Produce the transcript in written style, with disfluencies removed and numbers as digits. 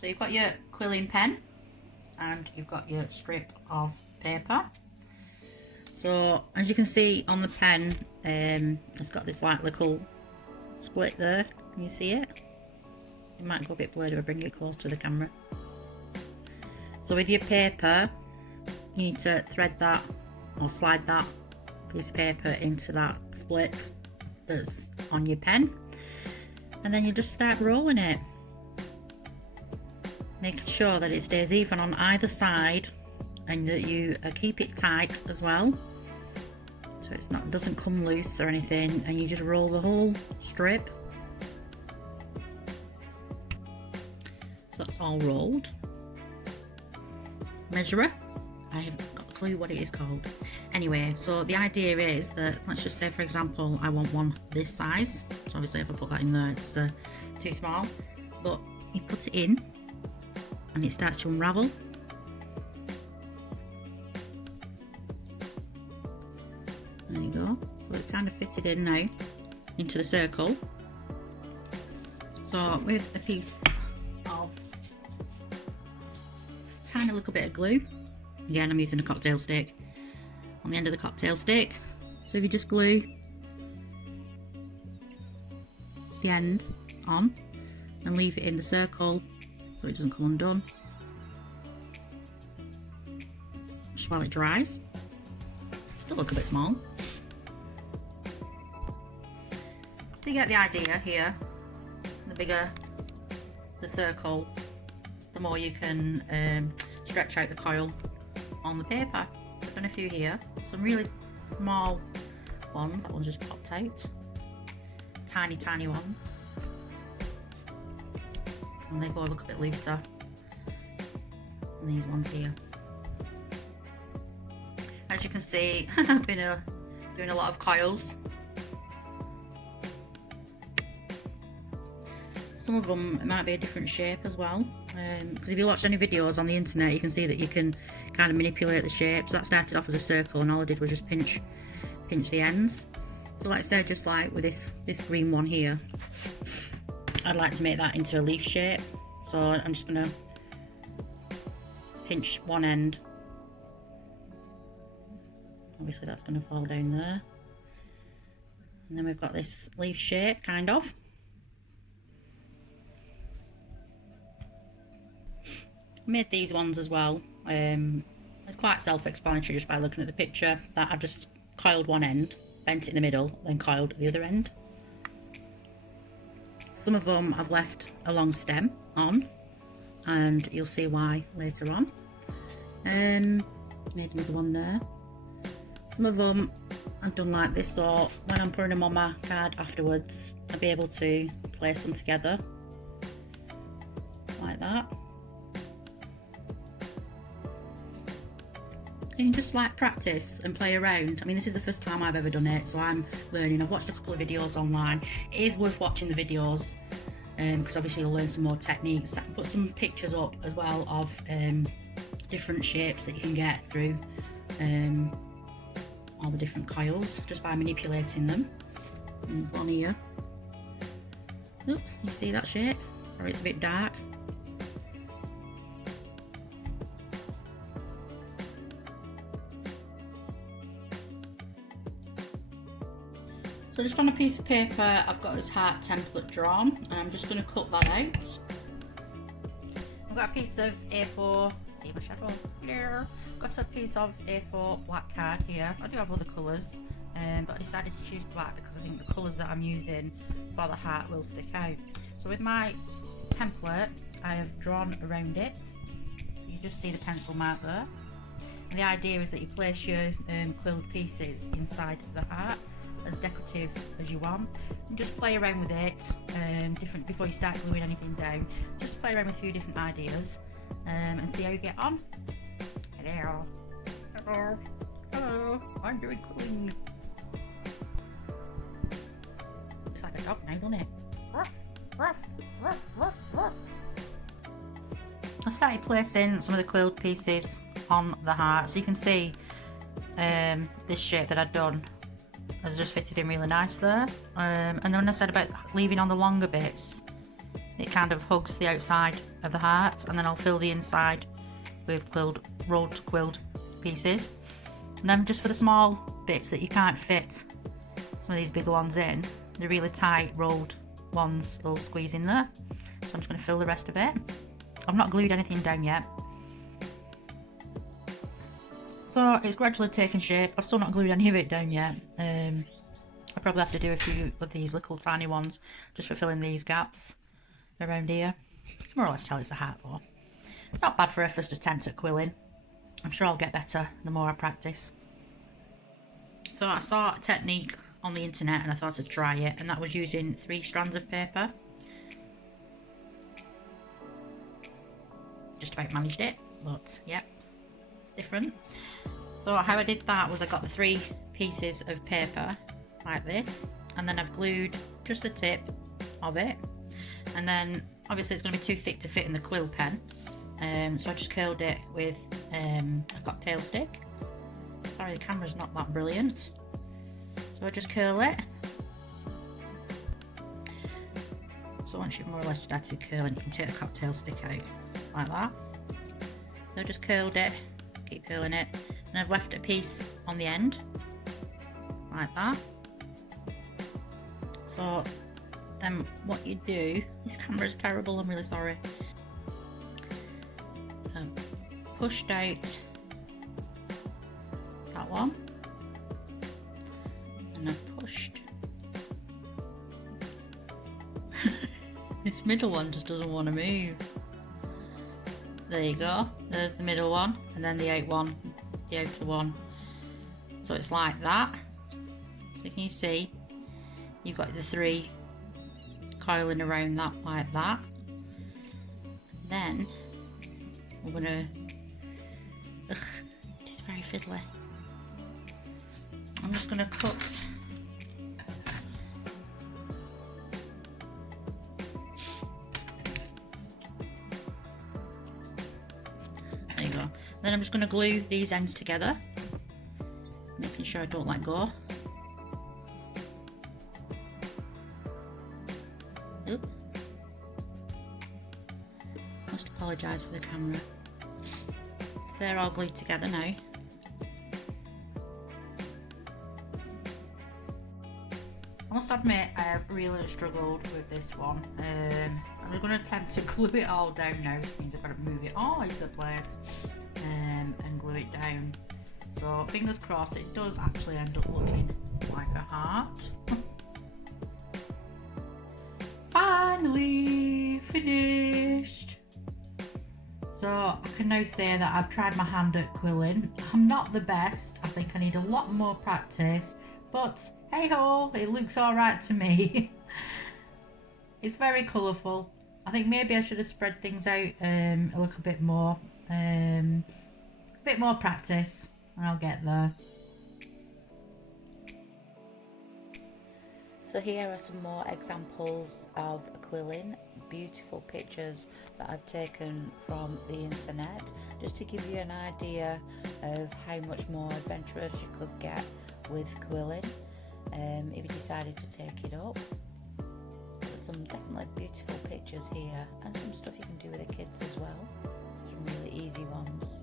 So you've got your quilling pen and you've got your strip of paper. So as you can see on the pen, it's got this like little split there. Can you see it? It might go a bit blurred if I bring it close to the camera. So with your paper, you need to thread that or slide that piece of paper into that split that's on your pen, and then you just start rolling it, making sure that it stays even on either side and that you keep it tight as well, so it's not, doesn't come loose or anything, and you just roll the whole strip. So that's all rolled. Measurer, I haven't got a clue what it is called. Anyway, so the idea is that, let's just say for example I want one this size, so obviously if I put that in there it's too small, but you put it in and it starts to unravel. There you go. So it's kind of fitted in now into the circle. So with a piece of tiny little bit of glue, again I'm using a cocktail stick, on the end of the cocktail stick, so if you just glue the end on and leave it in the circle so it doesn't come undone just while it dries. Still look a bit small. So you get the idea here. The bigger the circle, the more you can stretch out the coil on the paper. I've done a few here, some really small ones, that one just popped out, tiny ones, and they go a little bit looser than these ones here. As you can see, I've been doing a lot of coils. Some of them might be a different shape as well, because if you watch any videos on the internet you can see that you can kind of manipulate the shape. So that started off as a circle and all I did was just pinch the ends. So let's say just like with this green one here, I'd like to make that into a leaf shape, so I'm just going to pinch one end. Obviously that's going to fall down there, and then we've got this leaf shape kind of. Made these ones as well. It's quite self-explanatory just by looking at the picture, that I've just coiled one end, bent it in the middle, then coiled the other end. Some of them I've left a long stem on, and you'll see why later on. Made another one there. Some of them I've done like this, so when I'm putting them on my card afterwards I'll be able to place them together like that. You can just like practice and play around. I mean, this is the first time I've ever done it, so I'm learning. I've watched a couple of videos online. It is worth watching the videos because obviously you'll learn some more techniques. I can put some pictures up as well of different shapes that you can get through all the different coils just by manipulating them. And there's one here. Oop, you see that shape? Or it's a bit dark. So just on a piece of paper I've got this heart template drawn, and I'm just going to cut that out. I've got a piece of A4, see my shadow here, got a piece of A4 black card here. I do have other colours, but I decided to choose black because I think the colours that I'm using for the heart will stick out. So with my template I have drawn around it, you just see the pencil mark there, and the idea is that you place your quilled pieces inside the heart as decorative as you want, and just play around with it different before you start gluing anything down. Just play around with a few different ideas and see how you get on. Hello, hello, hello, I'm doing quilling. Looks like a dog now, doesn't it? I started placing some of the quilled pieces on the heart, so you can see this shape that I'd done has just fitted in really nice there. And then when I said about leaving on the longer bits, it kind of hugs the outside of the heart, and then I'll fill the inside with rolled quilled pieces. And then just for the small bits that you can't fit some of these bigger ones in, the really tight rolled ones will squeeze in there. So I'm just going to fill the rest of it. I've not glued anything down yet. So it's gradually taking shape. I've still not glued any of it down yet. I probably have to do a few of these little tiny ones just for filling these gaps around here. You can more or less tell it's a hat though. Not bad for a first attempt at quilling. I'm sure I'll get better the more I practice. So I saw a technique on the internet and I thought I'd try it, and that was using 3 strands of paper. Just about managed it, but yeah, it's different. So how I did that was I got the 3 pieces of paper like this, and then I've glued just the tip of it, and then obviously it's going to be too thick to fit in the quill pen, so I just curled it with a cocktail stick. Sorry, the camera's not that brilliant. So I just curl it. So once you've more or less started curling, you can take the cocktail stick out like that. So I just curled it, keep curling it, and I've left a piece on the end like that. So then what you do, this camera's terrible, I'm really sorry. So pushed out that one, and I've pushed this middle one just doesn't want to move. There you go, there's the middle one, and then the outer one. So it's like that. So can you see you've got the 3 coiling around that like that. Then we're gonna, it's very fiddly. I'm just gonna cut there you go. Then I'm just gonna glue these ends together, making sure I don't let go. Oop. Must apologise for the camera. They're all glued together now. I must admit I have really struggled with this one. I'm going to attempt to glue it all down now, so it means I've got to move it all into place and glue it down. So fingers crossed it does actually end up looking like a heart. Finally finished! So I can now say that I've tried my hand at quilling. I'm not the best, I think I need a lot more practice, but hey ho, it looks alright to me. It's very colourful. I think maybe I should have spread things out a little bit more. A bit more practice and I'll get there. So here are some more examples of quilling, beautiful pictures that I've taken from the internet, just to give you an idea of how much more adventurous you could get with quilling if you decided to take it up. There's some definitely beautiful pictures here, and some stuff you can do with the kids as well, some really easy ones.